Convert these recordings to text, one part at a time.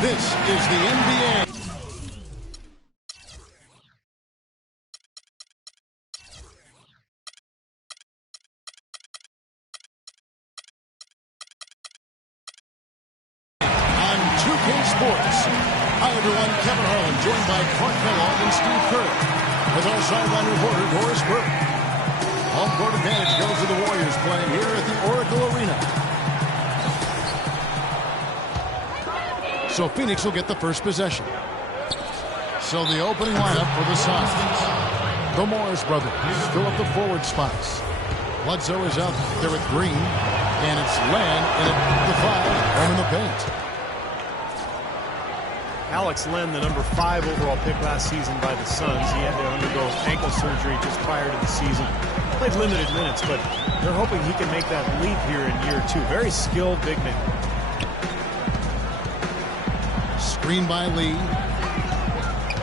This is the NBA. On 2K Sports. Hi, everyone. Kevin Harlan, joined by Clark Kellogg and Steve Kerr. With our sideline reporter, Doris Burke. Home court advantage goes to the Warriors playing here at the Oracle Arena. So Phoenix will get the first possession. So the opening lineup for the Suns. The Morris brothers fill up the forward spots. Bledsoe is out there with Green. And it's Len in at the 5, home in the paint. Alex Len, the number 5 overall pick last season by the Suns. He had to undergo ankle surgery just prior to the season. Played limited minutes, but they're hoping he can make that leap here in year 2. Very skilled big man. Screen by Lee.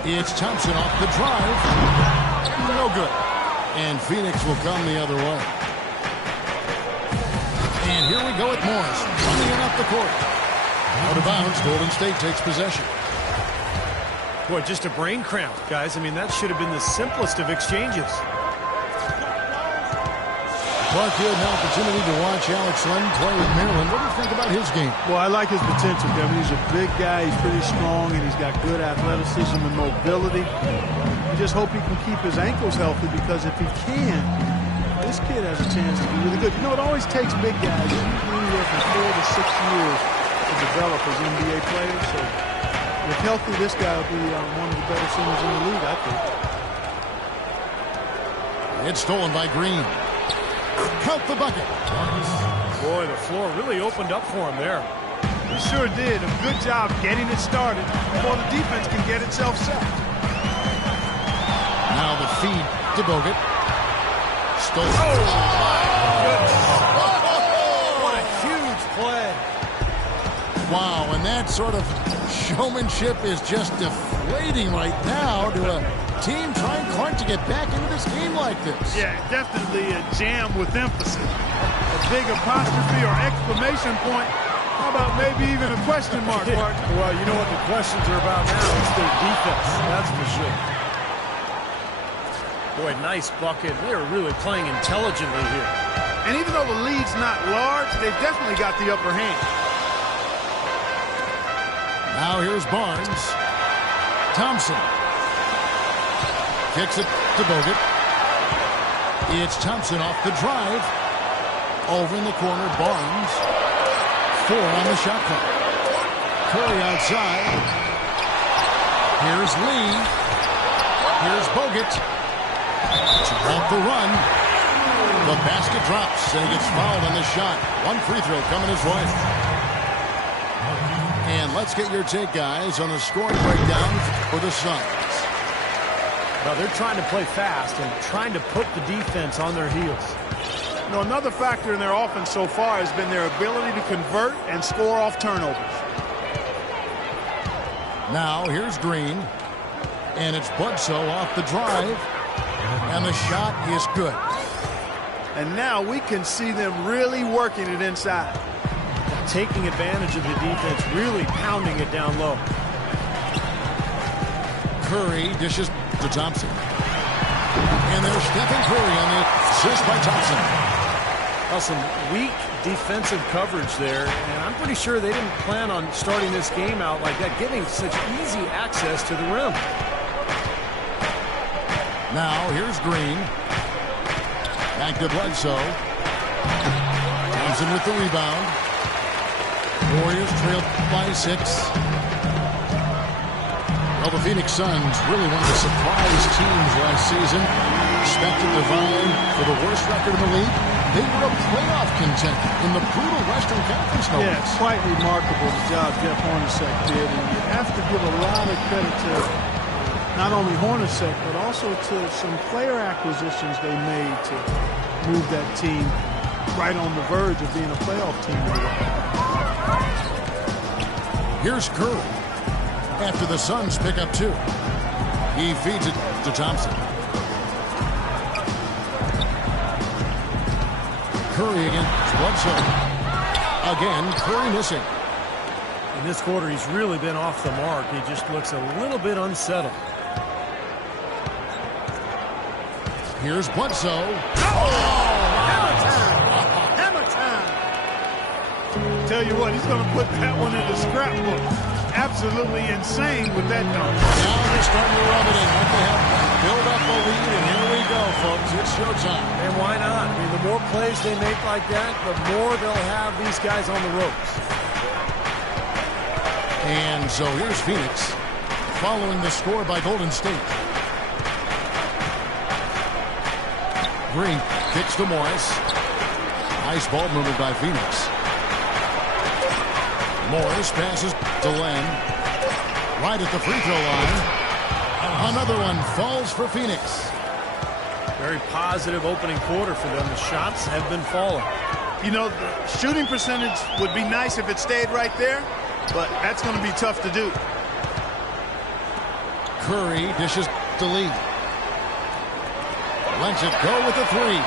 It's Thompson off the drive. No good. And Phoenix will come the other way. And here we go with Morris running it up the court. Out of bounds, Golden State takes possession. Boy, just a brain cramp, guys. I mean, that should have been the simplest of exchanges. Clark, you had an opportunity to watch Alex Len play with Maryland. What do you think about his game? Well, I like his potential, Kevin. He's a big guy. He's pretty strong, and he's got good athleticism and mobility. You just hope he can keep his ankles healthy, because if he can, this kid has a chance to be really good. You know, it always takes big guys anywhere from 4 to 6 years to develop as NBA players. So if healthy, this guy will be one of the better centers in the league, I think. It's stolen by Green. Count the bucket. Boy, the floor really opened up for him there. He sure did. A good job getting it started before the defense can get itself set. Now the feed to Bogut. Stolen. Oh, my goodness. What a huge play. Wow, and that sort of showmanship is just deflating right now to a team trying Clark to get back into this game like this. Yeah, definitely a jam with emphasis. A big apostrophe or exclamation point. How about maybe even a question mark, partner? Well, you know what the questions are about now. It's their defense, that's for sure. Boy, nice bucket. They are really playing intelligently here. And even though the lead's not large, they've definitely got the upper hand. Now here's Barnes. Thompson. Kicks it to Bogut. It's Thompson off the drive. Over in the corner, Barnes. 4 on the shot clock. Curry outside. Here's Lee. Here's Bogut. Off the run. The basket drops, and he gets fouled on the shot. One free throw coming his way. And let's get your take, guys, on the scoring breakdown for the Suns. Well, they're trying to play fast and trying to put the defense on their heels. You know, another factor in their offense so far has been their ability to convert and score off turnovers. Now here's Green. And it's Bledsoe off the drive. And the shot is good. And now we can see them really working it inside. Taking advantage of the defense, really pounding it down low. Curry dishes to Thompson. And there's Stephen Curry on the assist by Thompson. Well, some weak defensive coverage there, and I'm pretty sure they didn't plan on starting this game out like that, giving such easy access to the rim. Now here's Green. Back to Bledsoe. Thompson with the rebound. Warriors trail by 6. Well, the Phoenix Suns, really one of the surprise teams last season. Expected to vie for the worst record in the league. They were a playoff contender in the brutal Western Conference. Yeah, it's quite remarkable the job Jeff Hornacek did. And you have to give a lot of credit to not only Hornacek, but also to some player acquisitions they made to move that team right on the verge of being a playoff team. Here's Curry. After the Suns pick up 2. He feeds it to Thompson. Curry against Bledsoe. Again, Curry missing. In this quarter, he's really been off the mark. He just looks a little bit unsettled. Here's Bledsoe. Hammer time! Hammer time! Tell you what, he's going to put that one in the scrapbook. Absolutely insane with that dunk. Now they're starting to rub it in. They have build up a lead, and here we go, folks. It's showtime. And why not? I mean, the more plays they make like that, the more they'll have these guys on the ropes. And so here's Phoenix following the score by Golden State. Green kicks to Morris. Nice ball movement by Phoenix. Morris passes to Len. Right at the free throw line. Another one falls for Phoenix. Very positive opening quarter for them. The shots have been falling. You know, the shooting percentage would be nice if it stayed right there, but that's going to be tough to do. Curry dishes to Lee. Lets it go with the three.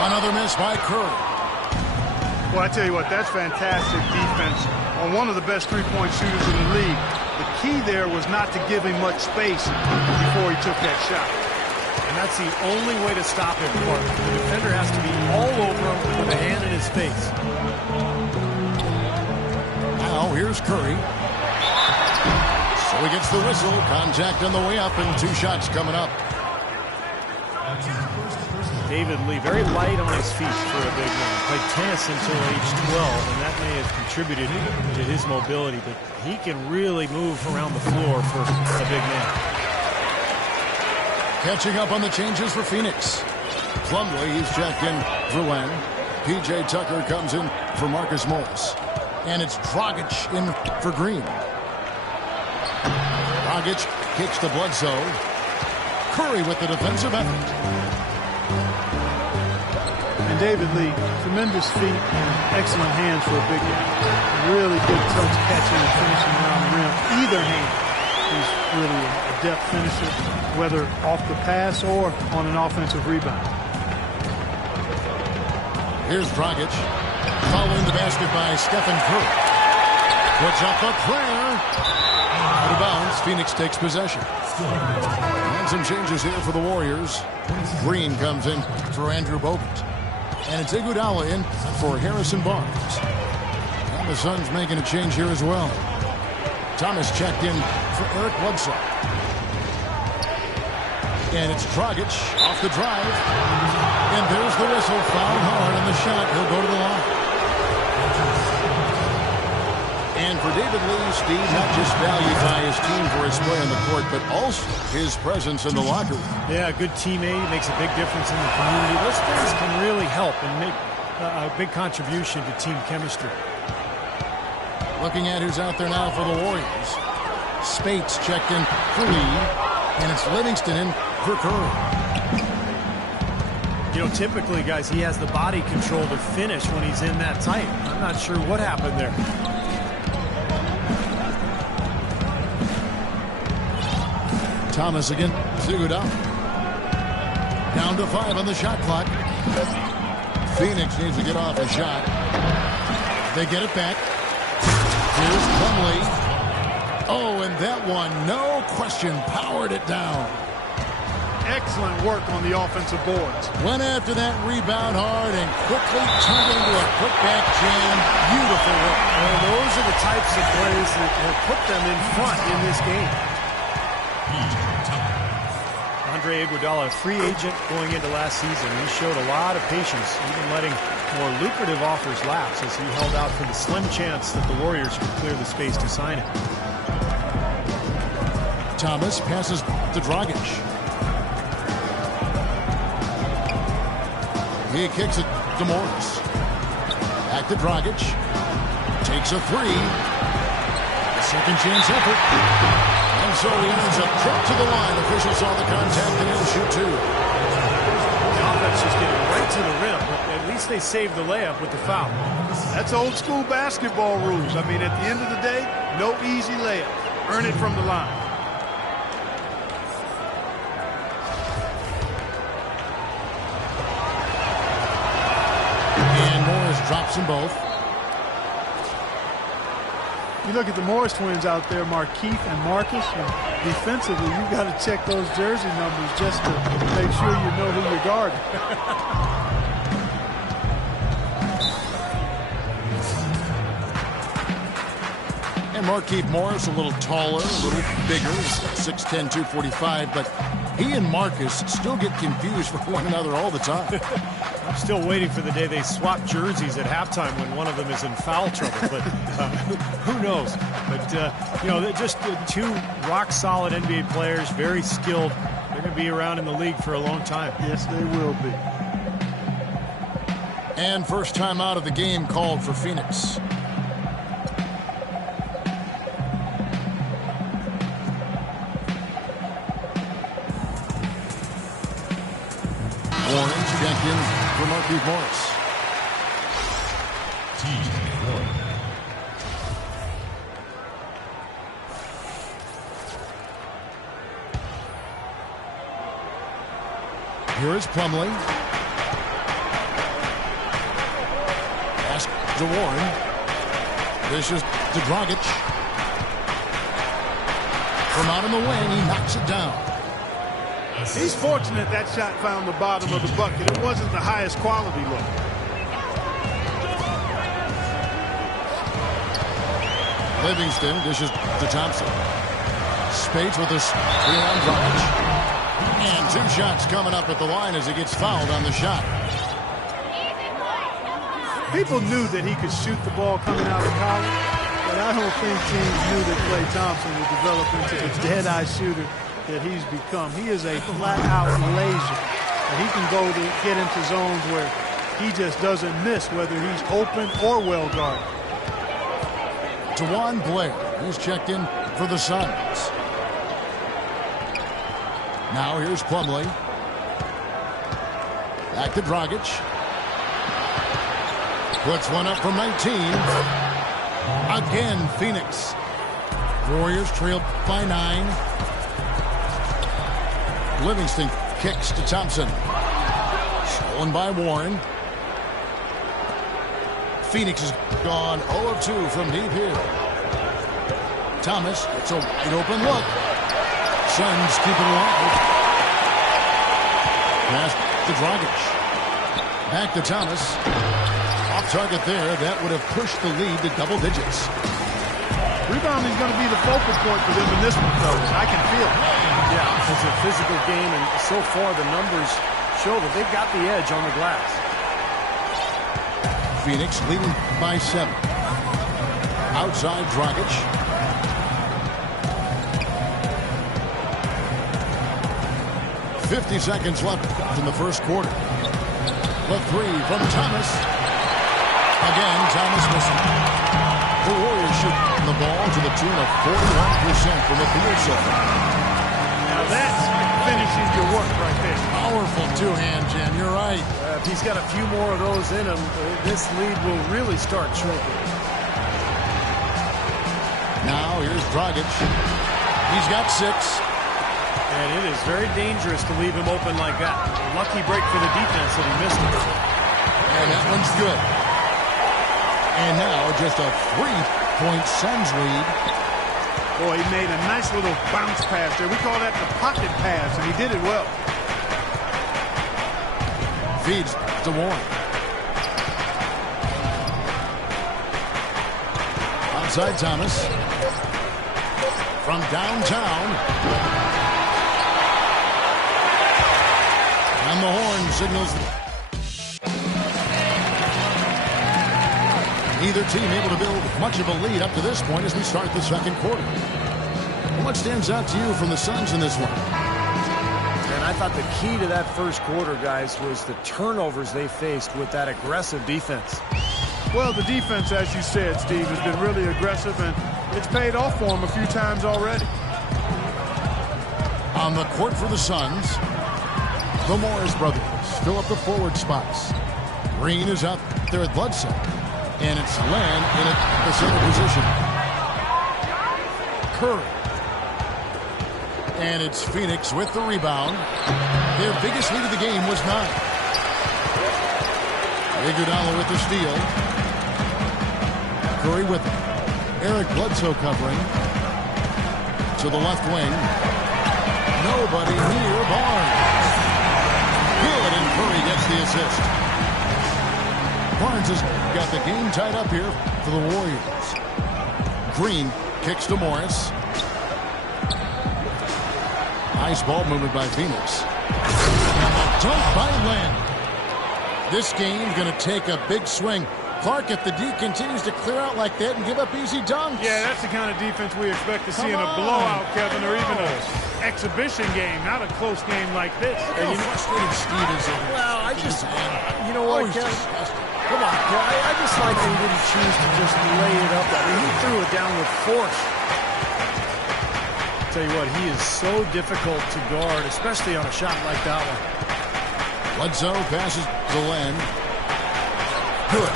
Another miss by Curry. Well, I tell you what, that's fantastic defense on one of the best three-point shooters in the league. The key there was not to give him much space before he took that shot. And that's the only way to stop him, Clark. The defender has to be all over him with a hand in his face. Now here's Curry. So he gets the whistle. Contact on the way up, and two shots coming up. David Lee, very light on his feet for a big man. Played tennis until age 12, and that may have contributed to his mobility, but he can really move around the floor for a big man. Catching up on the changes for Phoenix. Plumlee, he's checked in for Len. P.J. Tucker comes in for Marcus Morris. And it's Dragic in for Green. Dragic kicks to Bledsoe. Curry with the defensive effort. And David Lee, tremendous feet and excellent hands for a big guy. Really good touch catching and finishing around the rim. Either hand. He's really a adept finisher, whether off the pass or on an offensive rebound. Here's Dragic. Following the basket by Stephen Curry. Puts up a prayer. Out of bounds. Phoenix takes possession. And some changes here for the Warriors. Green comes in for Andrew Bogut. And it's Iguodala in for Harrison Barnes. And the Suns making a change here as well. Thomas checked in for Eric Bledsoe. And it's Dragic off the drive. And there's the whistle. Foul hard on the shot. He'll go to the line. And for David Lee, Steve, not just valued by his team for his play on the court, but also his presence in the locker room. Yeah, a good teammate. Makes a big difference in the community. Those things can really help and make a big contribution to team chemistry. Looking at who's out there now for the Warriors. Spates checked in for Lee, and it's Livingston in for Curry. You know, typically, guys, he has the body control to finish when he's in that tight. I'm not sure what happened there. Thomas again. Iguodala. Down to 5 on the shot clock. Phoenix needs to get off a shot. They get it back. Here's Plumlee. Oh, and that one, no question, powered it down. Excellent work on the offensive boards. Went after that rebound hard and quickly turned it into a putback jam. Beautiful work. Well, those are the types of plays that have put them in front in this game. Andre Iguodala, a free agent going into last season. He showed a lot of patience, even letting more lucrative offers lapse as he held out for the slim chance that the Warriors could clear the space to sign him. Thomas passes to Dragic. He kicks it to Morris. Back to Dragic. Takes a three. Second chance effort. And so he ends up trip to the line. Officials saw the contact and he'll shoot two. The offense just getting right to the rim, but at least they saved the layup with the foul. That's old school basketball rules. I mean, at the end of the day, no easy layup. Earn it from the line. And Morris drops them both. You look at the Morris twins out there, Markieff and Marcus, and defensively, you got to check those jersey numbers just to make sure you know who you're guarding. And Markieff Morris, a little taller, a little bigger, 6'10", 245, but he and Marcus still get confused for one another all the time. I'm still waiting for the day they swap jerseys at halftime when one of them is in foul trouble, but who knows? But, you know, they're just two rock-solid NBA players, very skilled. They're going to be around in the league for a long time. Yes, they will be. And first time out of the game called for Phoenix. Warren checked in for Markieff Morris. Here is Plumlee. Pass to Warren. This is to Dragic. From out in the wing, he knocks it down. He's fortunate that shot found the bottom of the bucket. It wasn't the highest quality look. Livingston dishes to Thompson. Spades with this on Dragic. And two shots coming up at the line as he gets fouled on the shot. People knew that he could shoot the ball coming out of college, but I don't think teams knew that Klay Thompson would develop into the dead-eye shooter that he's become. He is a flat-out laser, and he can go to get into zones where he just doesn't miss, whether he's open or well guarded. DeJuan Blair, who's checked in for the Suns. Now here's Plumlee. Back to Dragic. Puts one up from 19. Again, Phoenix. Warriors trail by 9. Livingston kicks to Thompson. Stolen by Warren. Phoenix has gone 0 of 2 from deep here. Thomas, it's a wide open look. Suns keep it alive. Pass to Dragic. Back to Thomas. Off target there. That would have pushed the lead to double digits. Rebounding is going to be the focal point for them in this one, fellas. I can feel it. Yeah, it's a physical game, and so far the numbers show that they've got the edge on the glass. Phoenix leading by 7. Outside Dragic. .50 seconds left in the first quarter. The three from Thomas. Again, Thomas missing. The Warriors shoot the ball to the tune of 41% from the field side. Now that's finishing your work right there. Powerful two-hand jam. You're right. If he's got a few more of those in him, this lead will really start shrinking. Now here's Dragic. He's got 6. And it is very dangerous to leave him open like that. Lucky break for the defense that he missed it. And that one's good. And now just a 3-point Suns lead. Boy, he made a nice little bounce pass there. We call that the pocket pass, and he did it well. Feeds to Warren. Outside Thomas. From downtown. And the horn signals. Neither team able to build much of a lead up to this point as we start the second quarter. What stands out to you from the Suns in this one? And I thought the key to that first quarter, guys, was the turnovers they faced with that aggressive defense. Well, the defense, as you said, Steve, has been really aggressive, and it's paid off for them a few times already. On the court for the Suns, the Morris brothers fill up the forward spots. Green is out there at Bledsoe. And it's Len in the center position. Curry. And it's Phoenix with the rebound. Their biggest lead of the game was 9. Iguodala with the steal. Curry with it. Eric Bledsoe covering. To the left wing. Nobody near Barnes. Good, and Curry gets the assist. Barnes has got the game tied up here for the Warriors. Green kicks to Morris. Nice ball movement by Phoenix. And a dunk by Len. This game's going to take a big swing. Clark, if the D continues to clear out like that and give up easy dunks. Yeah, that's the kind of defense we expect to see in a blowout, Kevin, or even an exhibition game, not a close game like this. And you know, frustrated Steve is in. Well, I just, you know what, Kevin? Come on, Kevin. I just like that he didn't choose to just lay it up. I mean, he threw it down with force. I'll tell you what, he is so difficult to guard, especially on a shot like that one. Bledsoe passes to Len. Good.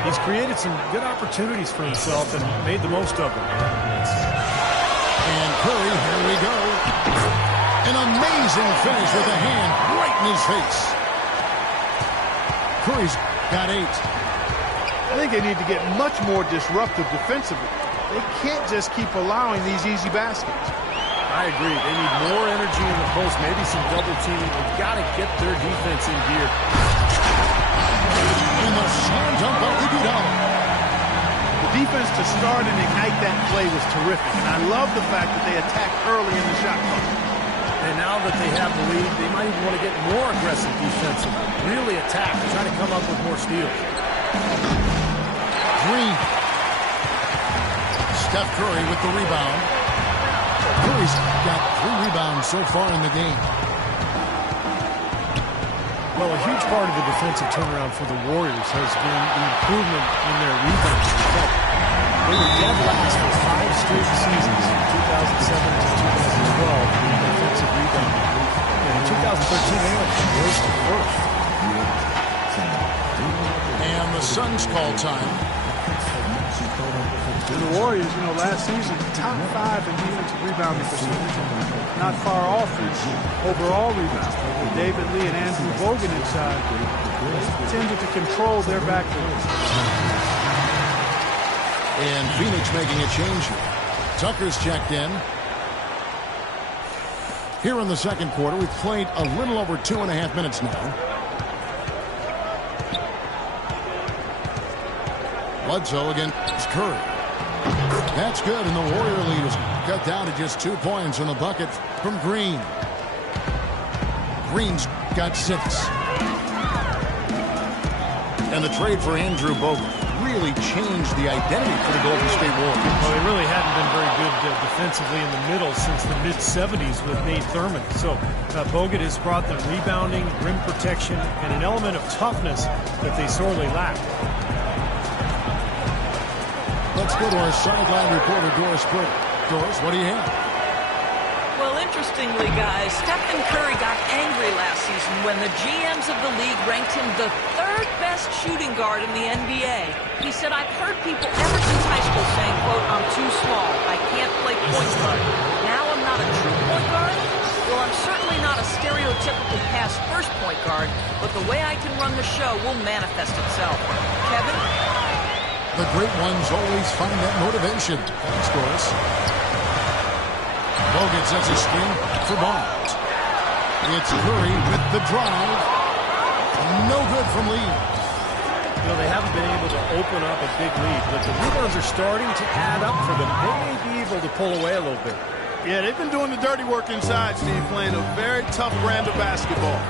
He's created some good opportunities for himself and made the most of them. And Curry, here we go. An amazing finish with a hand right in his face. Curry's got 8. I think they need to get much more disruptive defensively. They can't just keep allowing these easy baskets. I agree. They need more energy in the post, maybe some double teaming. They've got to get their defense in gear. And the slam dunk by Iguodala. The defense to start and ignite that play was terrific, and I love the fact that they attacked early in the shot clock. And now that they have the lead, they might even want to get more aggressive defensively. Really attack and try to come up with more steals. Green. Steph Curry with the rebound. Curry's got 3 rebounds so far in the game. Well, a huge part of the defensive turnaround for the Warriors has been the improvement in their rebounding. They were dead last for 5 straight seasons from 2007 to 2012 in defensive rebounding. And in 2013, they went from worst to first. And the Suns call time. And the Warriors, you know, last season, top 5 in defensive rebounding percentage. Not far off in overall rebound. With David Lee and Andrew Bogut inside, they tended to control their backcourt. And Phoenix making a change here. Tucker's checked in. Here in the second quarter, we've played a little over 2.5 minutes now. Bledsoe against Curry. That's good, and the Warrior lead is cut down to just 2 points on the bucket from Green. Green's got 6. And the trade for Andrew Bogut really changed the identity for the Golden State Warriors. Well, they really hadn't been very good defensively in the middle since the mid-'70s with Nate Thurmond. So Bogut has brought the rebounding, rim protection, and an element of toughness that they sorely lacked. Let's go to our sideline reporter, Doris Burke. Doris, what do you have? Well, interestingly, guys, Stephen Curry got angry last season when the GMs of the league ranked him the 3rd best shooting guard in the NBA. He said, I've heard people ever since high school saying, quote, I'm too small. I can't play point guard. Now I'm not a true point guard? Well, I'm certainly not a stereotypical pass first point guard, but the way I can run the show will manifest itself. Kevin? The great ones always find that motivation. Thanks, Doris. Bogut sets a screen for Barnes. It's Curry with the drive. No good from Lee. You know, they haven't been able to open up a big lead, but the rebounds are starting to add up for them. They may be able to pull away a little bit. Yeah, they've been doing the dirty work inside, Steve, playing a very tough brand of basketball.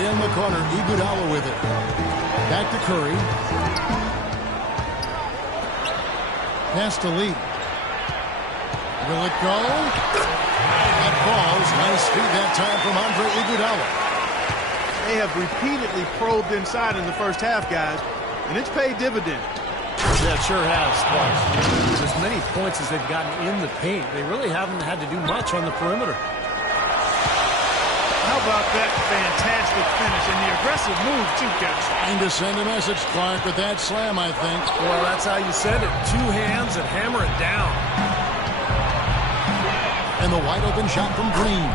In the corner, Iguodala with it. Back to Curry. Pass to Lee. Will it go? That falls. Nice feed that time from Andre Iguodala. They have repeatedly probed inside in the first half, guys, and it's paid dividends. Yeah, it sure has. As many points as they've gotten in the paint, they really haven't had to do much on the perimeter. How about that fantastic finish and the aggressive move, too, Kevin? Trying to send a message, Clark, with that slam, I think. Well, that's how you send it. 2 hands and hammer it down. And the wide-open shot from Green.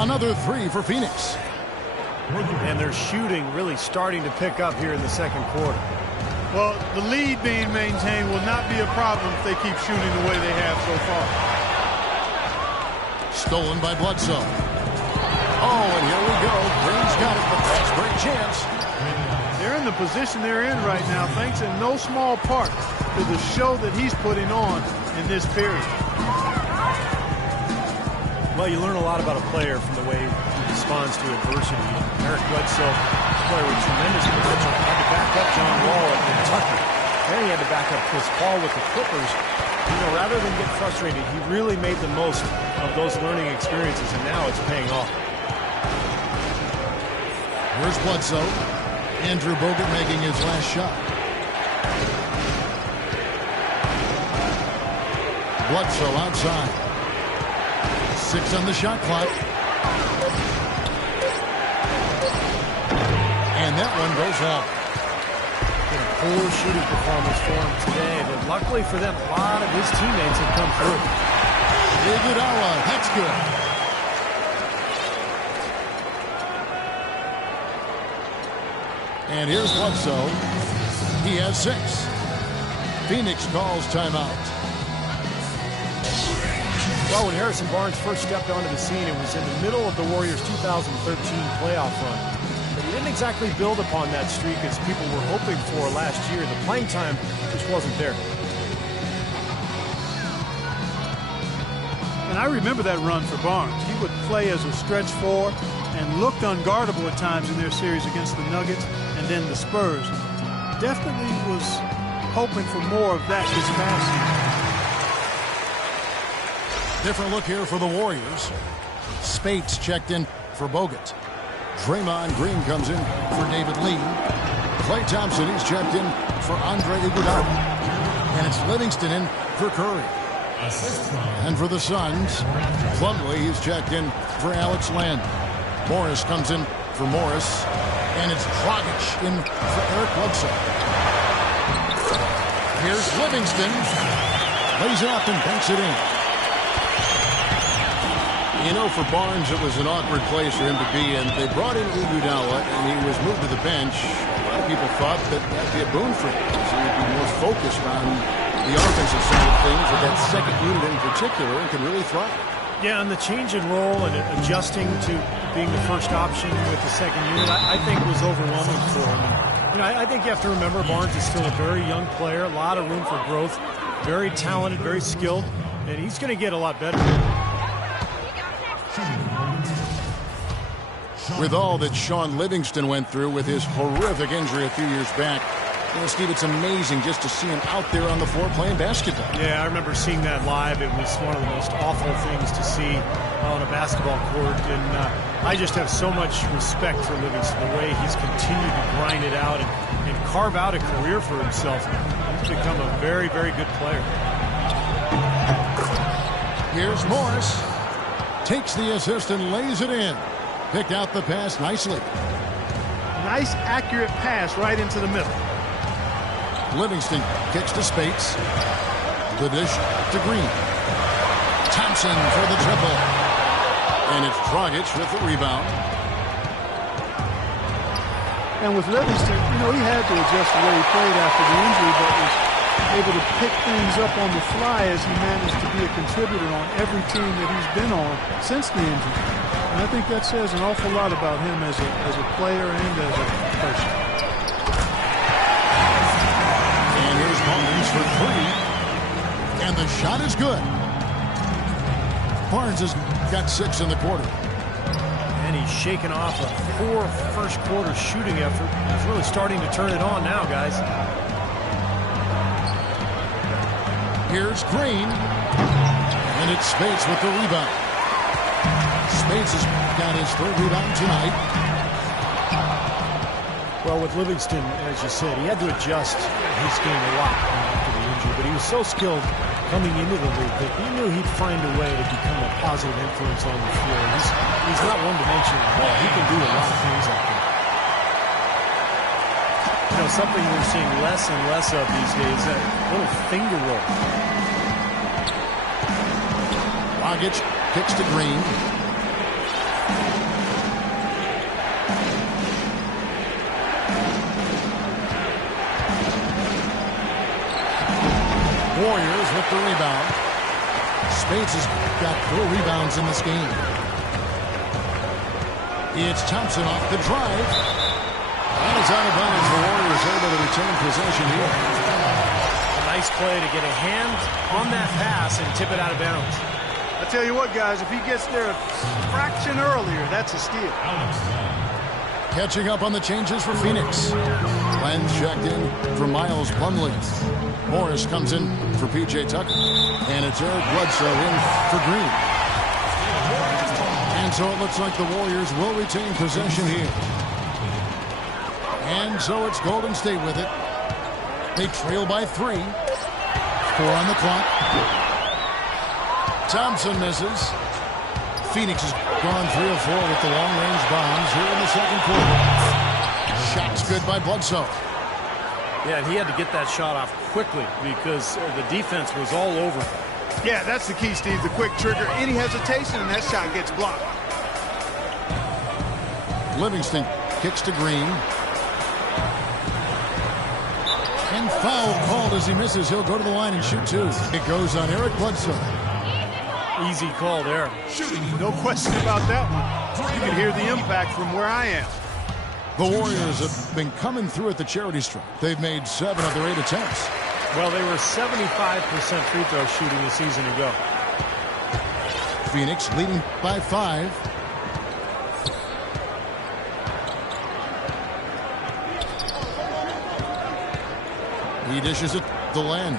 Another 3 for Phoenix. And their shooting really starting to pick up here in the second quarter. Well, the lead being maintained will not be a problem if they keep shooting the way they have so far. Stolen by Bledsoe. Oh, and here we go. Green's got it, but that's a great chance. They're in the position they're in right now, thanks in no small part to the show that he's putting on in this period. Well, you learn a lot about a player from the way he responds to adversity. Eric Bledsoe, a player with tremendous potential, had to back up John Wall at Kentucky. Then he had to back up Chris Paul with the Clippers. You know, rather than get frustrated, he really made the most of those learning experiences, and now it's paying off. Here's Bledsoe. Andrew Bogut making his last shot. Bledsoe outside. 6 on the shot clock. And that one goes off. Been a poor shooting performance for him today, but luckily for them, a lot of his teammates have come through. Iguodala, that's good. And here's Bledsoe. He has 6. Phoenix calls timeout. Well, when Harrison Barnes first stepped onto the scene, it was in the middle of the Warriors' 2013 playoff run. But he didn't exactly build upon that streak as people were hoping for last year. The playing time just wasn't there. And I remember that run for Barnes. He would play as a stretch 4 and looked unguardable at times in their series against the Nuggets and then the Spurs. Definitely was hoping for more of that this past season. Different look here for the Warriors. Spates checked in for Bogut. Draymond Green comes in for David Lee. Klay Thompson, he's checked in for Andre Iguodala. And it's Livingston in for Curry. And for the Suns, Plumlee, he's checked in for Alex Len. Morris comes in for Morris. And it's Dragic in for Eric Bledsoe. Here's Livingston. Lays it up and banks it in. You know, for Barnes, it was an awkward place for him to be in. They brought in Iguodala, and he was moved to the bench. A lot of people thought that that'd be a boon for him, because he would be more focused on the offensive side of things, with that second unit in particular, and could really thrive. Yeah, and the change in role and adjusting to being the first option with the second unit, I think was overwhelming for him. And, you know, I think you have to remember Barnes is still a very young player, a lot of room for growth, very talented, very skilled, and he's going to get a lot better. With all that Sean Livingston went through with his horrific injury a few years back, you know, Steve, it's amazing just to see him out there on the floor playing basketball. Yeah, I remember seeing that live. It was one of the most awful things to see on a basketball court, and I just have so much respect for Livingston, the way he's continued to grind it out and carve out a career for himself. He's become a very, very good player. Here's Morris. Takes the assist and lays it in. Picked out the pass nicely. Nice, accurate pass right into the middle. Livingston kicks to Spates. The dish to Green. Thompson for the triple. And it's Dragic with the rebound. And with Livingston, you know, he had to adjust the way he played after the injury, but was able to pick things up on the fly as he managed to be a contributor on every team that he's been on since the injury. And I think that says an awful lot about him as a player and as a person. And here's Barnes for 3. And the shot is good. Barnes has got 6 in the quarter. And he's shaken off a poor first quarter shooting effort. He's really starting to turn it on now, guys. Here's Green. And it's Spates with the rebound. Spates has got his 3rd rebound tonight. Well, with Livingston, as you said, he had to adjust his game a lot after the injury, but he was so skilled coming into the league that he knew he'd find a way to become a positive influence on the floor. He's not one-dimensional at all. He can do a lot of things like that. You know, something we're seeing less and less of these days, that little finger roll. Dragic kicks to Green. Warriors with the rebound. Spades has got 4 rebounds in this game. It's Thompson off the drive. And it's out of bounds. The Warriors able to retain possession here. A nice play to get a hand on that pass and tip it out of bounds. I tell you what, guys, if he gets there a fraction earlier, that's a steal. Catching up on the changes for Phoenix. Lenz checked in for Miles Plumlee. Morris comes in for P.J. Tucker. And it's Eric Bledsoe in for Green. And so it looks like the Warriors will retain possession here. And so it's Golden State with it. They trail by 3. 4 on the clock. Thompson misses. Phoenix has gone 3 of 4 with the long-range bombs here in the second quarter. Shot's good by Bledsoe. Yeah, and he had to get that shot off quickly because the defense was all over him. Yeah, that's the key, Steve. The quick trigger. Any hesitation, and that shot gets blocked. Livingston kicks to Green. And foul called as he misses. He'll go to the line and shoot 2. It goes on Eric Bledsoe. Easy call there. No question about that one. You can hear the impact from where I am. The Warriors have been coming through at the charity stripe. They've made 7 of their 8 attempts. Well, they were 75% free throw shooting a season ago. Phoenix leading by 5. He dishes it to Len.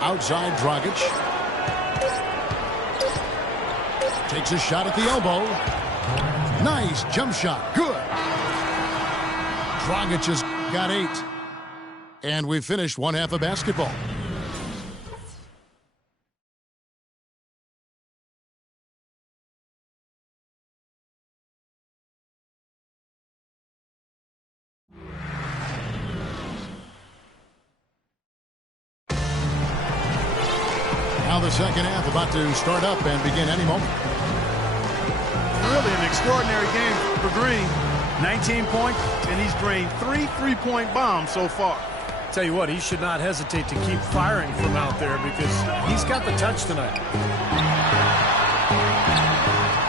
Outside Dragic. Takes a shot at the elbow. Nice jump shot. Good. Dragic has got 8. And we've finished one half of basketball. Now the second half about to start up and begin any moment. Really an extraordinary game for Green. 19 points, and he's drained 3 3-point bombs so far. Tell you what, he should not hesitate to keep firing from out there because he's got the touch tonight.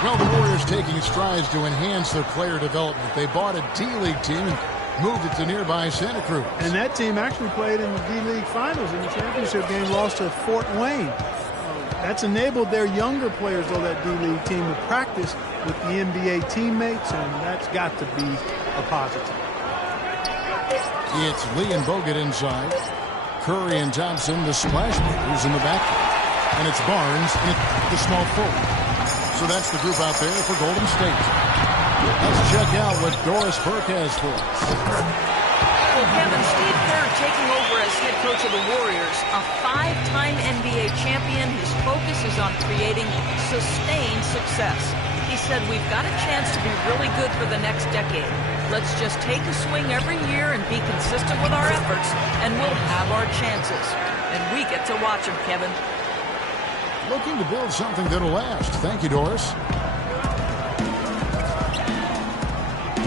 Well, the Warriors taking strides to enhance their player development. They bought a D-League team and moved it to nearby Santa Cruz. And that team actually played in the D-League Finals in the championship game, lost to Fort Wayne. That's enabled their younger players, though, that D-League team, to practice with the NBA teammates, and that's got to be a positive. It's Lee and Bogut inside. Curry and Thompson, the splash makers in the backcourt. And it's Barnes in the small forward. So that's the group out there for Golden State. Let's check out what Doris Burke has for us. Well, Kevin, Steve Kerr taking over as head coach of the Warriors, a 5-time NBA champion. His focus is on creating sustained success. He said, we've got a chance to be really good for the next decade. Let's just take a swing every year and be consistent with our efforts, and we'll have our chances. And we get to watch them, Kevin. Looking to build something that'll last. Thank you, Doris.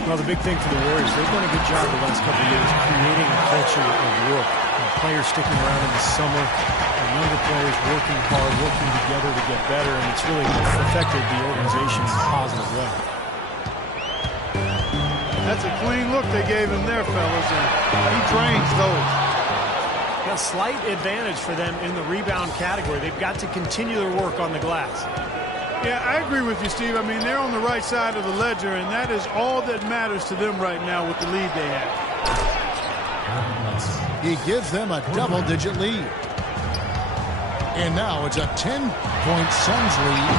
Well, the big thing for the Warriors, they've done a good job the last couple of years creating a culture of work. Players sticking around in the summer, and younger players working hard, working together to get better, and it's really affected the organization in a positive way. That's a clean look they gave him there, fellas, and he drains those. A slight advantage for them in the rebound category. They've got to continue their work on the glass. Yeah, I agree with you, Steve. I mean, they're on the right side of the ledger, and that is all that matters to them right now with the lead they have. He gives them a double-digit lead. And now it's a 10-point Suns lead.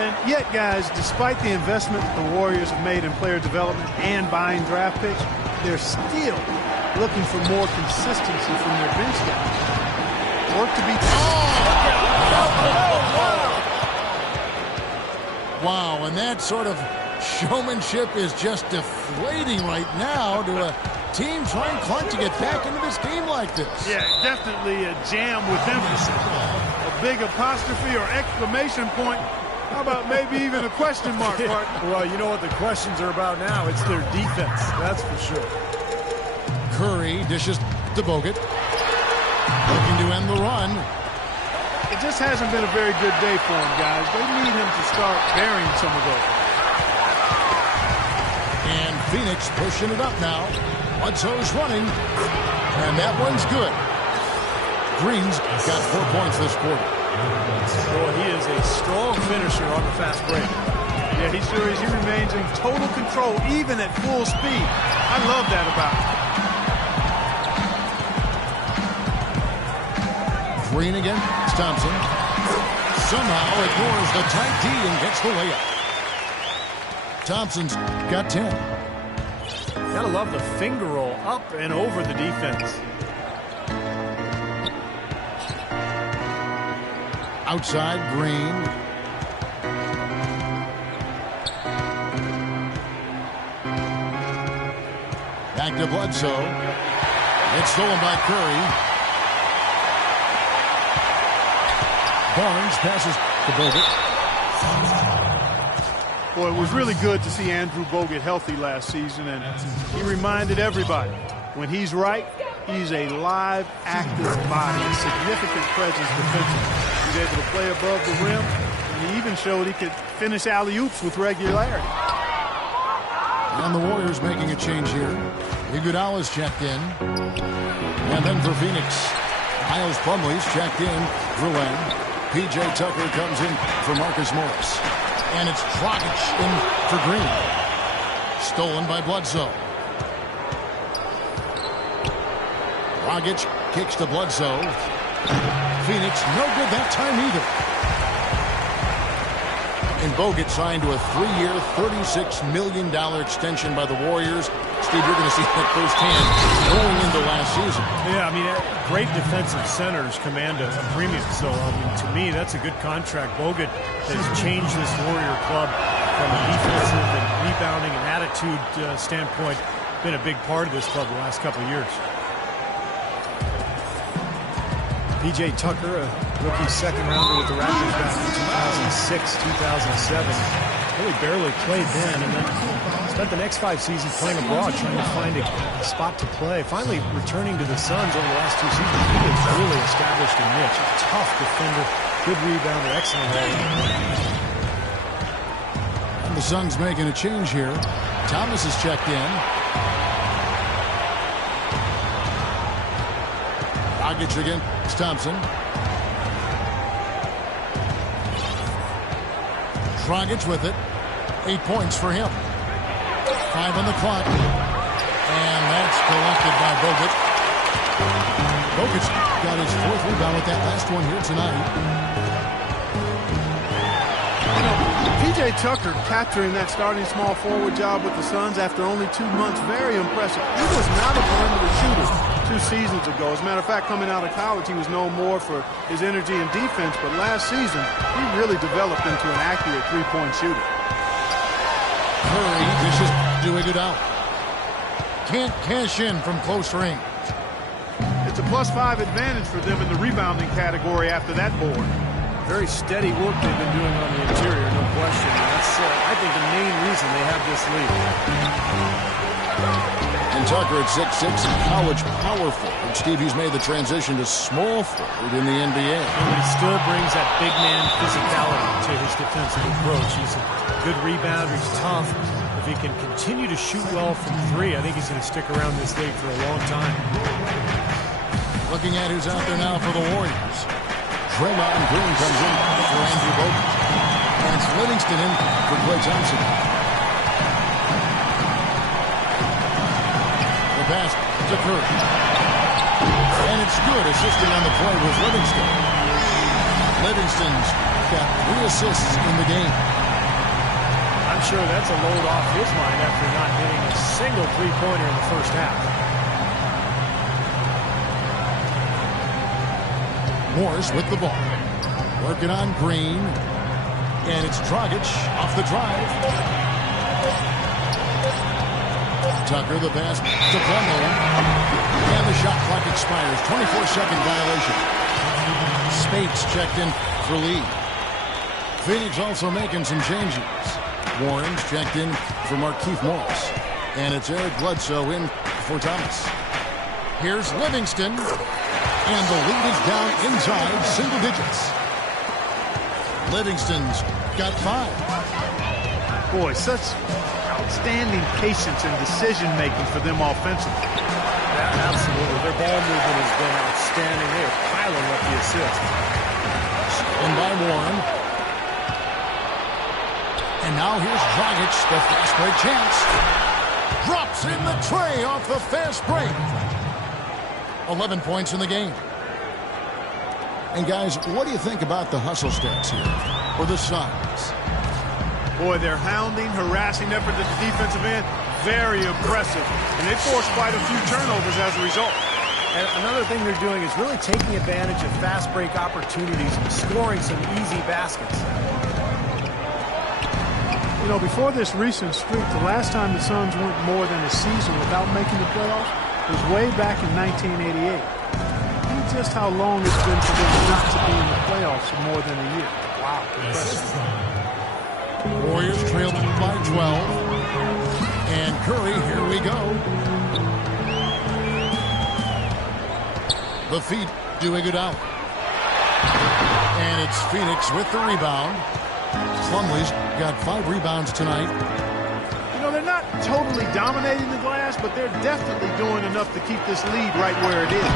And yet, guys, despite the investment the Warriors have made in player development and buying draft picks, they're still looking for more consistency from their bench guys. Work to be done. Wow, and that sort of showmanship is just deflating right now to a team trying to get back into this game like this. Yeah, definitely a jam with emphasis. A big apostrophe or exclamation point. How about maybe even a question mark, partner? Well, you know what the questions are about now. It's their defense, that's for sure. Curry dishes to Bogut. Looking to end the run. It just hasn't been a very good day for him, guys. They need him to start burying some of those. And Phoenix pushing it up now. Bledsoe's running. And that one's good. Green's got 4 points this quarter. Boy, he is a strong finisher on the fast break. Yeah, he sure is. He remains in total control, even at full speed. I love that about him. Green again. It's Thompson. Somehow ignores the tight D and gets the layup. Thompson's got 10. Gotta love the finger roll up and over the defense. Outside, Green. Back to Bledsoe. It's stolen by Curry. Barnes passes to Bogut. Boy, it was really good to see Andrew Bogut healthy last season, and he reminded everybody, when he's right, he's a live, active body, a significant presence defensively. He's able to play above the rim, and he even showed he could finish alley-oops with regularity. And the Warriors making a change here. Iguodala's checked in. And then for Phoenix, Miles Plumlee's checked in. Drouin. P.J. Tucker comes in for Marcus Morris. And it's Dragic in for Green. Stolen by Bledsoe. Dragic kicks to Bledsoe. Phoenix, no good that time either. And Bogut signed to a 3-year, $36 million extension by the Warriors. Steve, you're going to see that firsthand going into last season. Yeah, I mean, great defensive centers command a premium. So, I mean, to me, that's a good contract. Bogut has changed this Warrior club from a defensive and rebounding and attitude standpoint. Been a big part of this club the last couple of years. P.J. Tucker, a rookie second-rounder with the Raptors back in 2006, 2007. Really barely played then, and then spent the next 5 seasons playing abroad, trying to find a spot to play. Finally returning to the Suns over the last 2 seasons. He has really established a niche. A tough defender, good rebounder, excellent all-around. And the Suns making a change here. Thomas is checked in. Dragic again. It's Thompson. Dragic with it. 8 points for him. 5 on the clock. And that's collected by Bogut. Bogut's got his 4th rebound with that last one here tonight. P.J. Tucker capturing that starting small forward job with the Suns after only 2 months. Very impressive. He was not a perimeter shooter 2 seasons ago. As a matter of fact, coming out of college, he was known more for his energy and defense. But last season, he really developed into an accurate three-point shooter. Curry dishes to Iguodala. Can't cash in from close range. It's a +5 advantage for them in the rebounding category after that board. Very steady work they've been doing on the interior, no question. And that's, I think, the main reason they have this lead. And Tucker at 6'6", college power forward. Steve, he's made the transition to small forward in the NBA. But he still brings that big man physicality to his defensive approach. He's a good rebounder. He's tough. If he can continue to shoot well from 3, I think he's going to stick around this league for a long time. Looking at who's out there now for the Warriors. Draymond Green comes in for Andrew Bogut. And it's Livingston in for Klay Thompson. The pass to Curry. And it's good, assisting on the play with Livingston. Livingston's got 3 assists in the game. I'm sure that's a load off his mind after not hitting a single three-pointer in the first half. Morris with the ball. Working on Green. And it's Dragic off the drive. Tucker the pass to Plumlee. And the shot clock expires. 24-second violation. Spates checked in for Lee. Phoenix also making some changes. Warren's checked in for Markieff Morris. And it's Eric Bledsoe in for Thomas. Here's Livingston. And the lead is down inside single digits. Livingston's got 5. Boy, such outstanding patience and decision-making for them offensively. Yeah, absolutely. Their ball movement has been outstanding. They are piling up the assists. And by Warren. And now here's Dragic, the fast break chance. Drops in the tray off the fast break. 11 points in the game. And guys, what do you think about the hustle stats here for the Suns? Boy, their hounding, harassing effort at the defensive end, very impressive. And they forced quite a few turnovers as a result. And another thing they're doing is really taking advantage of fast break opportunities and scoring some easy baskets. You know, before this recent streak, the last time the Suns went more than a season without making the playoffs was way back in 1988. And just how long it's been for them not to be in the playoffs for more than a year. Wow, impressive. Warriors trailed by 12. And Curry, here we go. The feed to Iguodala. And it's Phoenix with the rebound. Plumlee's got 5 rebounds tonight. You know, they're not totally dominating the glass, but they're definitely doing enough to keep this lead right where it is.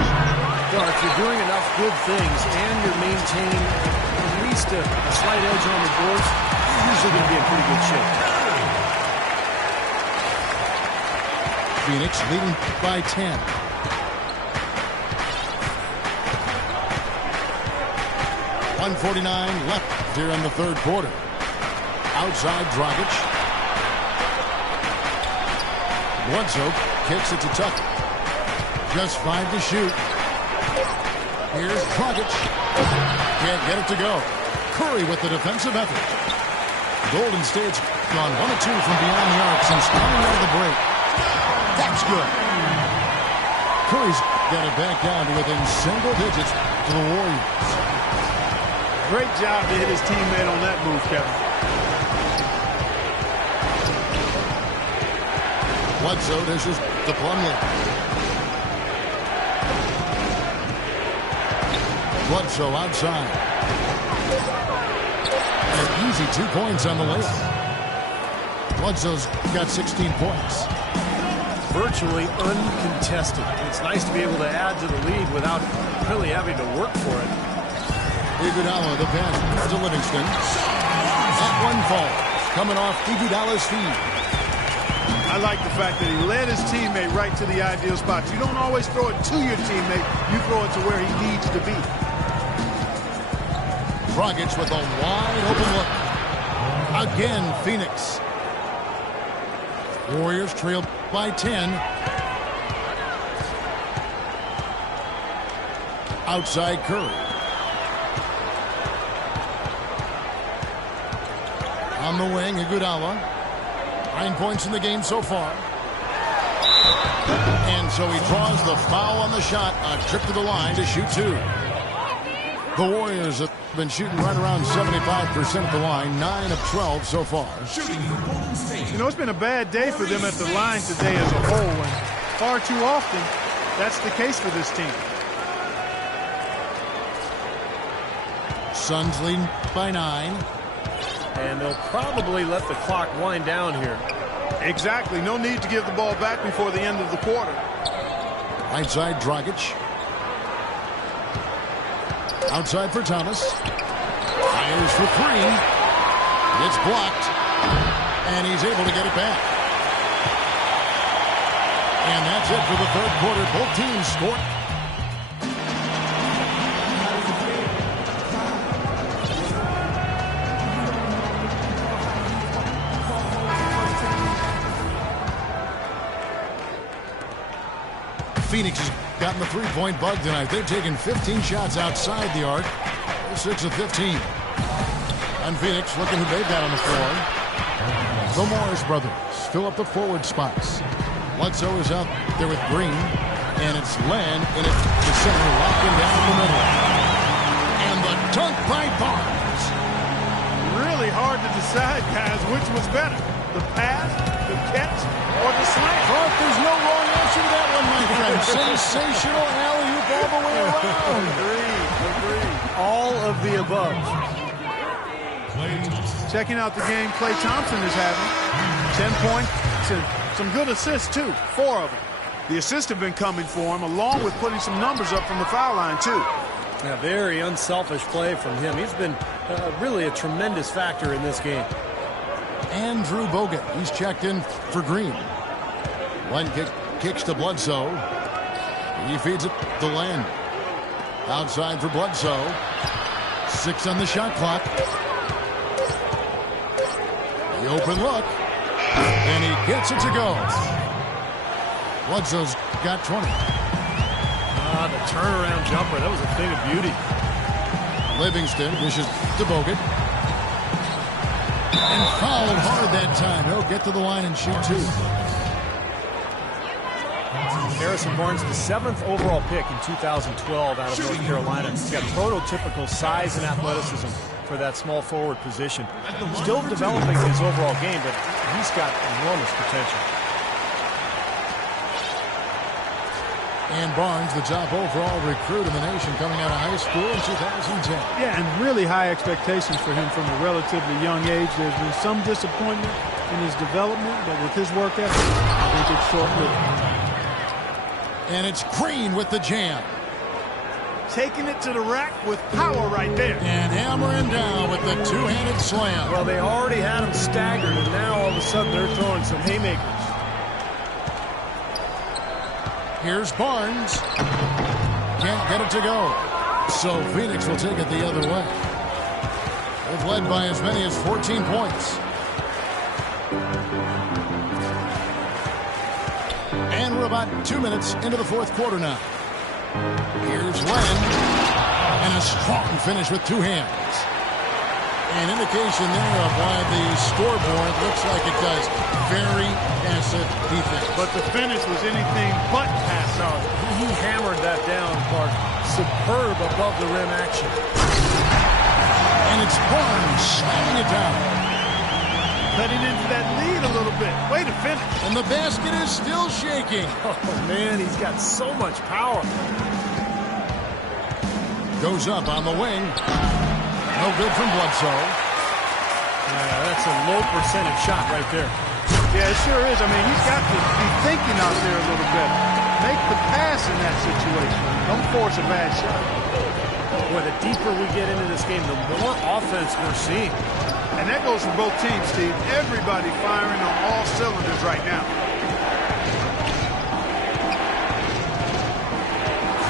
Well, if you're doing enough good things and you're maintaining at least a slight edge on the boards, you're usually going to be in pretty good shape. Phoenix leading by 10. .149 left here in the third quarter. Outside Dragic. Bledsoe kicks it to Tucker. Just 5 to shoot. Here's Dragic. Can't get it to go. Curry with the defensive effort. Golden State's gone 1 of 2 from beyond the arc since coming out of the break. That's good. Curry's got it back down to within single digits to the Warriors. Great job to hit his teammate on that move, Kevin. Bledsoe dishes to Plumlee. Bledsoe outside. An easy 2 points on the layup. Bledsoe's got 16 points. Virtually uncontested. It's nice to be able to add to the lead without really having to work for it. Iguodala, the pass to Livingston. That one falls. Coming off Iguodala's feet. I like the fact that he led his teammate right to the ideal spot. You don't always throw it to your teammate. You throw it to where he needs to be. Dragic with a wide open look. Again, Phoenix. Warriors trail by 10. Outside Curry. On the wing, Iguodala. 9 points in the game so far. And so he draws the foul on the shot. A trip to the line to shoot 2. The Warriors have been shooting right around 75% at the line. 9 of 12 so far. You know, it's been a bad day for them at the line today as a whole. And far too often, that's the case for this team. Suns leading by 9. And they'll probably let the clock wind down here. Exactly. No need to give the ball back before the end of the quarter. Right side, Dragic. Outside for Thomas. Fires for 3. It's blocked. And he's able to get it back. And that's it for the third quarter. Both teams score. Phoenix has gotten the three-point bug tonight. They've taken 15 shots outside the arc. They're 6 of 15. And Phoenix looking who they've got on the floor. The Morris brothers fill up the forward spots. Bledsoe is out there with Green. And it's Len in it to center, locking down the middle. And the dunk by Barnes. Really hard to decide, guys, which was better. The pass, the catch, or the slam. Clark, there's no wrong answer you that one, my friend. Sensational alley-oop all the way around. Agreed. All of the above. Checking out the game Klay Thompson is having. 10 points and some good assists, too. 4 of them. The assists have been coming for him, along with putting some numbers up from the foul line, too. A very unselfish play from him. He's been really a tremendous factor in this game. Andrew Bogut. He's checked in for Green. Len kicks to Bledsoe. He feeds it to Len. Outside for Bledsoe. 6 on the shot clock. The open look. And he gets it to go. Bledsoe's got 20. The turnaround jumper. That was a thing of beauty. Livingston dishes to Bogut. And fouled hard that time. He'll get to the line and shoot 2. Harrison Barnes, the 7th overall pick in 2012 out of North Carolina. He's got prototypical size and athleticism for that small forward position. Still developing his overall game, but he's got enormous potential. And Barnes, the top overall recruit in the nation, coming out of high school in 2010. Yeah, and really high expectations for him from a relatively young age. There's been some disappointment in his development, but with his work ethic, I think it's short-lived. And it's Green with the jam. Taking it to the rack with power right there. And hammering down with the two-handed slam. Well, they already had him staggered, and now all of a sudden they're throwing some haymakers. Here's Barnes. Can't get it to go. So Phoenix will take it the other way. They've led by as many as 14 points. And we're about 2 minutes into the fourth quarter now. Here's Len. And a strong finish with 2 hands. An indication there of why the scoreboard looks like it does. Very passive defense. But the finish was anything but passive. He hammered that down, Clark. Superb above the rim action. And it's Barnes slamming it down. Cutting into that lead a little bit. Way to finish. And the basket is still shaking. Oh, man, he's got so much power. Goes up on the wing. No good from Bledsoe. That's a low percentage shot right there. Yeah, it sure is. I mean, he's got to be thinking out there a little bit. Make the pass in that situation. Don't force a bad shot. Boy, the deeper we get into this game, the more offense we're seeing. And that goes for both teams, Steve. Everybody firing on all cylinders right now.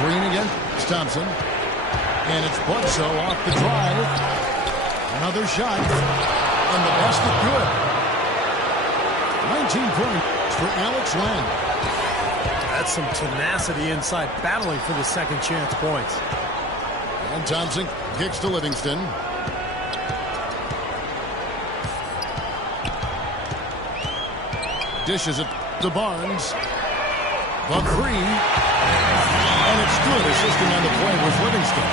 Green again. Thompson. And it's Bledsoe off the drive. Another shot. And the basket good. 19 points for Alex Len. That's some tenacity inside, battling for the second chance points. And Thompson kicks to Livingston. Dishes it to Barnes. The 3. And it's good. Assisting on the play was Livingston.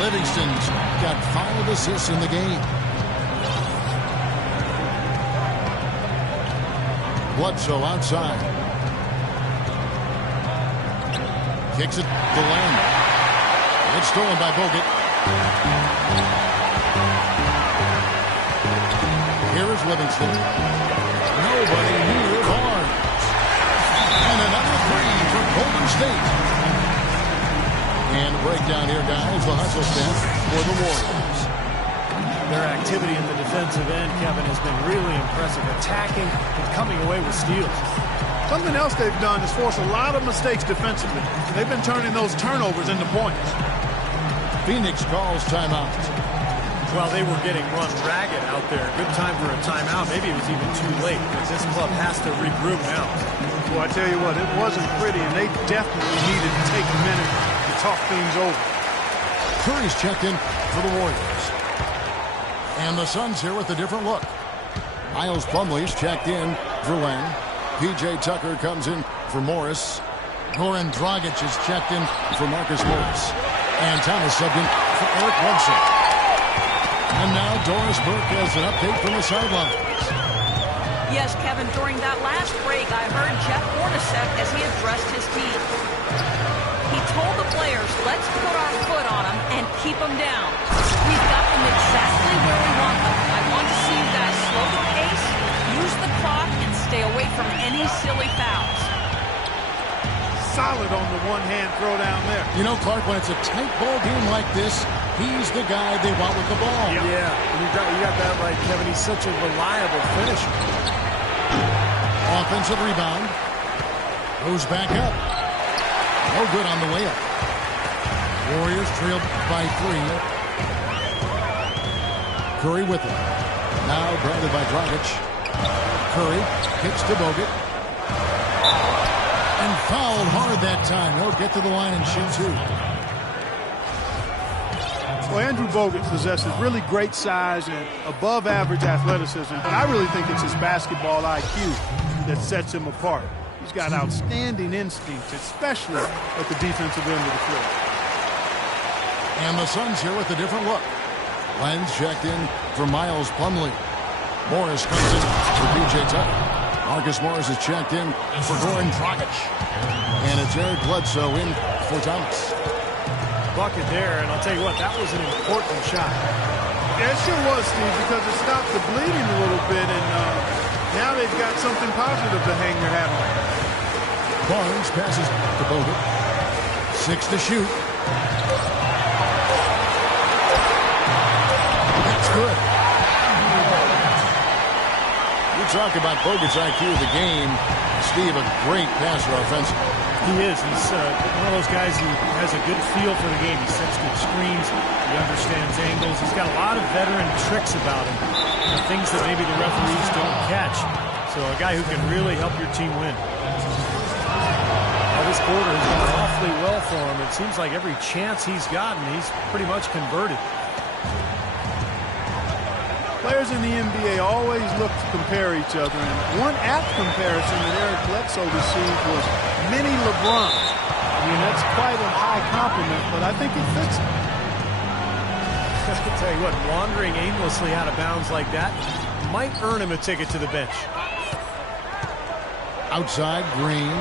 Livingston's got 5 assists in the game. Bledsoe outside. Kicks it to Len. It's stolen by Bogut. Here is Livingston. Nobody near Barnes. And another 3 for Golden State. And breakdown here, guys. The hustle step for the Warriors. Their activity in the defensive end, Kevin, has been really impressive. Attacking and coming away with steals. Something else they've done is force a lot of mistakes defensively. They've been turning those turnovers into points. Phoenix calls timeout. Well, they were getting run ragged out there. Good time for a timeout. Maybe it was even too late, because this club has to regroup now. Well, I tell you what, it wasn't pretty, and they definitely needed to take a minute to talk things over. Curry's checked in for the Warriors. And the Suns here with a different look. Miles Plumlee's checked in for Len. P.J. Tucker comes in for Morris. Goran Dragic is checked in for Marcus Morris. And Thomas subbed in for Eric Bledsoe. And now Doris Burke has an update from the sidelines. Yes, Kevin, during that last break, I heard Jeff Hornacek as he addressed his team. He told the players, let's put our foot on them and keep them down. We've got them exactly where we want them. I want to see you guys slow the pace, use the clock, and stay away from any silly fouls. Solid on the one-hand throw down there. You know, Clark, when it's a tight ball game like this, he's the guy they want with the ball. Yeah, you got that right, Kevin. He's such a reliable finisher. Offensive rebound. Goes back up. No good on the way up. Warriors trail by 3. Curry with it. Now guarded by Dragic. Curry kicks to Bogut. And fouled hard that time. He'll get to the line and shoot 2. Well, Andrew Bogut possesses really great size and above-average athleticism, but I really think it's his basketball IQ that sets him apart. He's got outstanding instincts, especially at the defensive end of the floor. And the Suns here with a different look. Lenz checked in for Miles Plumlee. Morris comes in for P.J. Tucker. Marcus Morris is checked in for Goran Dragic. And it's Eric Bledsoe in for Thomas. Bucket there, and I'll tell you what, that was an important shot. Yeah, it sure was, Steve, because it stopped the bleeding a little bit, and now they've got something positive to hang their hat on. Barnes passes to Bogut. 6 to shoot. That's good. You talk about Bogut's IQ of the game. Steve, a great passer offensively. He is. He's one of those guys who has a good feel for the game. He sets good screens. He understands angles. He's got a lot of veteran tricks about him. Things that maybe the referees don't catch. So a guy who can really help your team win. Well, this quarter has gone awfully well for him. It seems like every chance he's gotten, he's pretty much converted. Players in the NBA always look to compare each other, and one apt comparison that Eric Bledsoe received was mini LeBron. I mean, that's quite a high compliment, but I think it fits him. I'll tell you what, wandering aimlessly out of bounds like that might earn him a ticket to the bench. Outside, Green.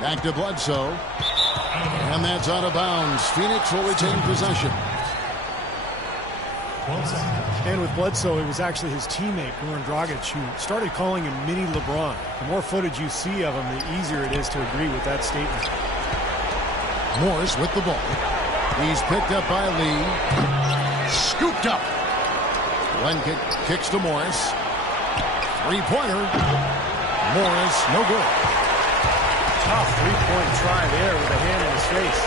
Back to Bledsoe. And that's out of bounds. Phoenix will retain possession. And with Bledsoe, it was actually his teammate, Goran Dragic, who started calling him mini LeBron. The more footage you see of him, the easier it is to agree with that statement. Morris with the ball. He's picked up by Lee. Scooped up. Glenn kicks to Morris. Three-pointer. Morris, no good. Tough three-point try there with a hand in his face.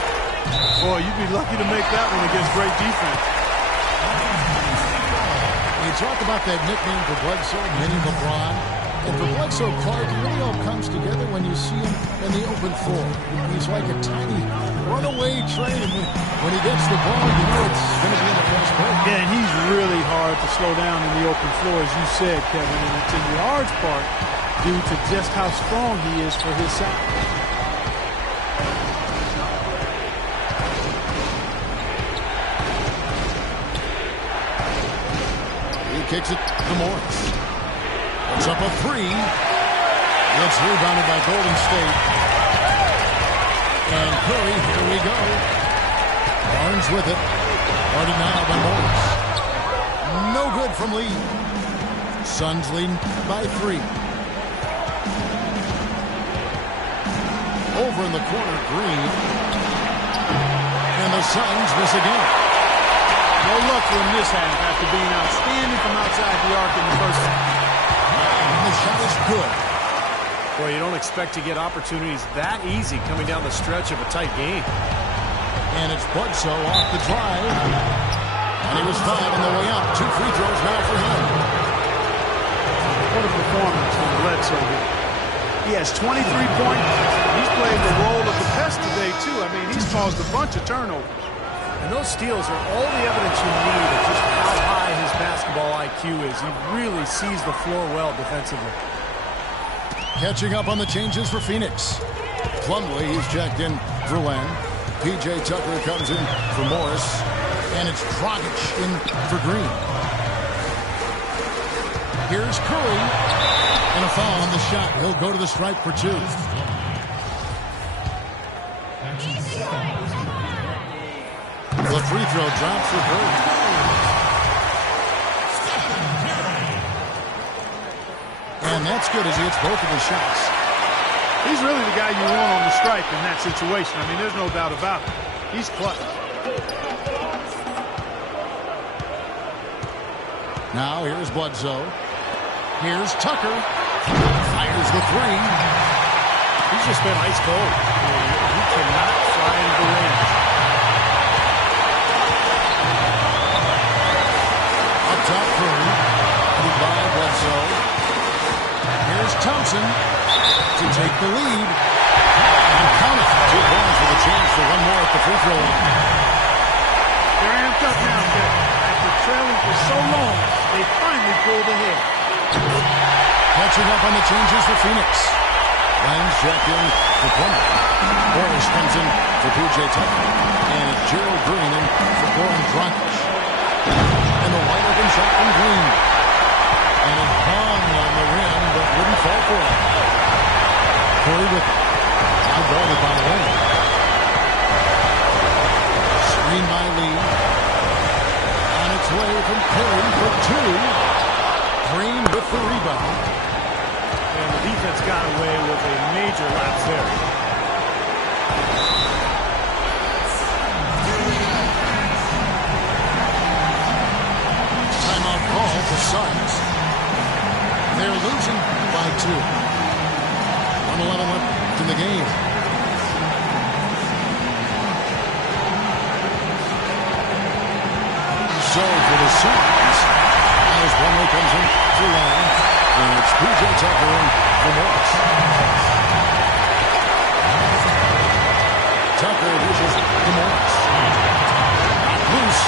Boy, you'd be lucky to make that one against great defense. You talk about that nickname for Bledsoe, mini LeBron. And for Bledsoe, Clark, it really all comes together when you see him in the open floor. He's like a tiny runaway train. When he gets the ball, you know it's going to be in the fast break. Yeah, and he's really hard to slow down in the open floor, as you said, Kevin. And it's in large part due to just how strong he is for his size. Kicks it to Morris. Puts up a three. It's rebounded by Golden State. And Curry, here we go. Barnes with it. Guarded now by Morris. No good from Lee. Suns lead by 3. Over in the corner, Green. And the Suns miss again. No luck for him this half after being outstanding from outside the arc in the first half. And the shot is good. Boy, you don't expect to get opportunities that easy coming down the stretch of a tight game. And it's Bledsoe off the drive. And he was fouled on the way up. 2 free throws now for him. What a performance from Bledsoe here. He has 23 points. He's playing the role of the pest today, too. I mean, he's caused a bunch of turnovers. And those steals are all the evidence you need of just how high his basketball IQ is. He really sees the floor well defensively. Catching up on the changes for Phoenix. Plumlee, he's checked in for Len. P.J. Tucker comes in for Morris. And it's Dragic in for Green. Here's Curry. And a foul on the shot. He'll go to the stripe for 2. The free throw drops for Curry. And that's good as he hits both of his shots. He's really the guy you want on the stripe in that situation. I mean, there's no doubt about it. He's clutch. Now here's Bledsoe. Here's Tucker. Fires the 3. He's just been ice cold. He cannot find the range. Up top, Curry. By Bledsoe. Here's Thompson to take the lead. And count it. 2 points with a chance for one more at the free throw line. They're amped up now, Jeff. After trailing for so long, they finally pulled ahead. Catching up on the changes for Phoenix. Lands check in for Plummer. Morris comes in for P.J. Tucker. And it's Gerald Green in for Goran Dragic. And the wide open shot from Green. And it hung on the rim, but wouldn't fall for it. Curry with it. Now guarded by Malone. Screen by Lee. On its way from Curry for 2. Green with the rebound. And the defense got away with a major lapse there. Timeout call for Suns. They're losing by 2. 1:11 left in the game. So for the Suns, as Plumlee comes in for Lang, and it's P.J. Tucker in for Morris. Tucker dishes to Morris. Loose.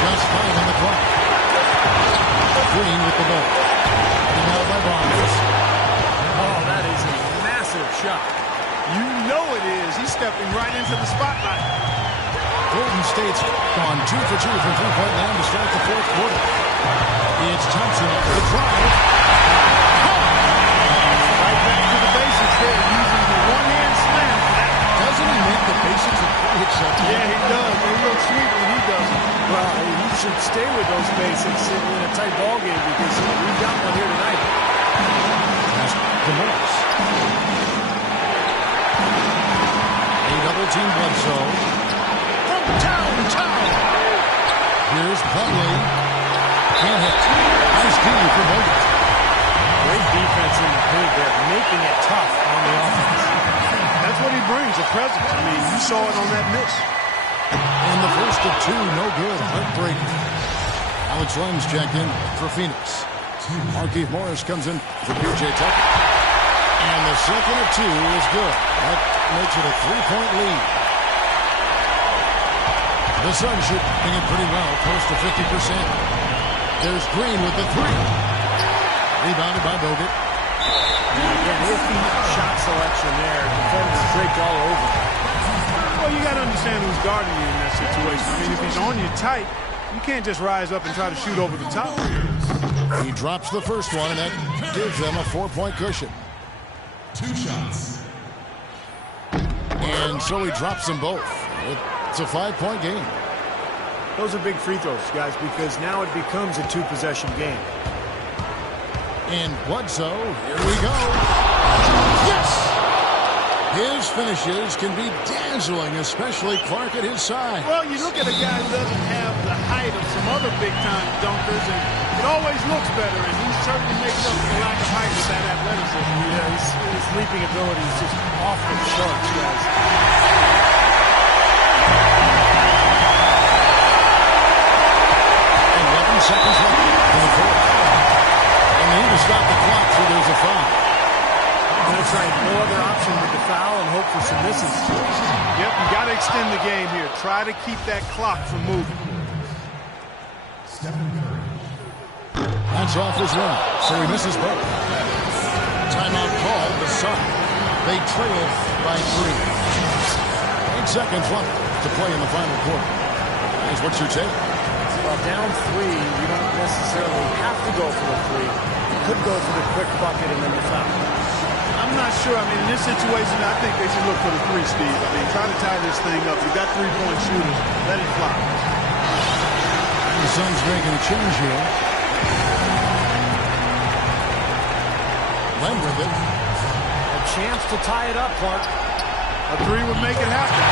Just 5 on the clock. Green with the ball. And now by Barnes. Oh, that is a massive shot. You know it is. He's stepping right into the spotlight. Golden State's gone 2 for 2 from three-point land to start the 4th quarter. It's Thompson up the drive. Right back to the basics there, using the one-hand slam. Doesn't he make the basics look pretty acceptable? Yeah, he does. They look sweet when he does it. Well, he should stay with those basics in a tight ball game because we've got one here tonight. Pass to Morris. A double-team Bledsoe. From downtown. Here's Plumlee. Can't hit. Nice D for Bogut. Great defense in the paint there, making it tough on the offense. That's what he brings, a presence. I mean, you saw it on that miss. And the first of 2, no good. Heartbreaking. Alex Lenz check in for Phoenix. Markieff Morris comes in for P.J. Tucker. And the second of 2 is good. That makes it a 3-point lead. The Suns shooting it pretty well, close to 50%. There's Green with the 3. Rebounded by Bogut. And again, iffy shot selection there. Defenders draped all over. Well, you got to understand who's guarding you in that situation. I mean, if he's on you tight, you can't just rise up and try to shoot over the top. He drops the first one, and that gives them a 4-point cushion. 2 shots. And so he drops them both. It's a 5-point game. Those are big free throws, guys, because now it becomes a 2-possession game. And Bledsoe, here we go. Yes! His finishes can be dazzling, especially Clark at his side. Well, you look at a guy who doesn't have the height of some other big-time dunkers, and it always looks better, and he certainly makes up for the lack of height with that athleticism. Yeah, his leaping ability is just off the charts, guys. 11 seconds left in the 4th. And they need to stop the clock, so there's a foul. That's right. No other option but to foul and hope for some misses. Yep, you got to extend the game here. Try to keep that clock from moving. Stephen Curry. That's off his one, so he misses both. Timeout called the Sun. They trail by 3. 8 seconds left to play in the final quarter. Guys, what's your take? Well, down 3, you don't necessarily have to go for the 3. You could go for the quick bucket and then the foul. I'm not sure. I mean, in this situation, I think they should look for the 3, Steve. I mean, try to tie this thing up. You've got 3-point shooters. Let it fly. The Suns making a change here. Len with it. A chance to tie it up, Clark. A 3 would make it happen.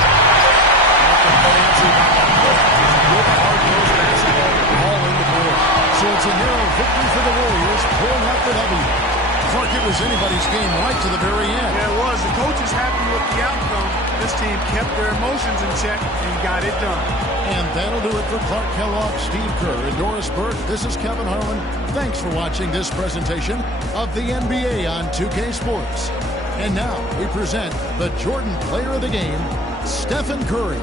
All in the board. So it's a narrow victory for the Warriors, pulling out the W. Clark, it was anybody's game right to the very end. Yeah, it was. The coach is happy with the outcome. This team kept their emotions in check and got it done. And that'll do it for Clark Kellogg, Steve Kerr, and Doris Burke. This is Kevin Harlan. Thanks for watching this presentation of the NBA on 2K Sports. And now we present the Jordan Player of the Game, Stephen Curry.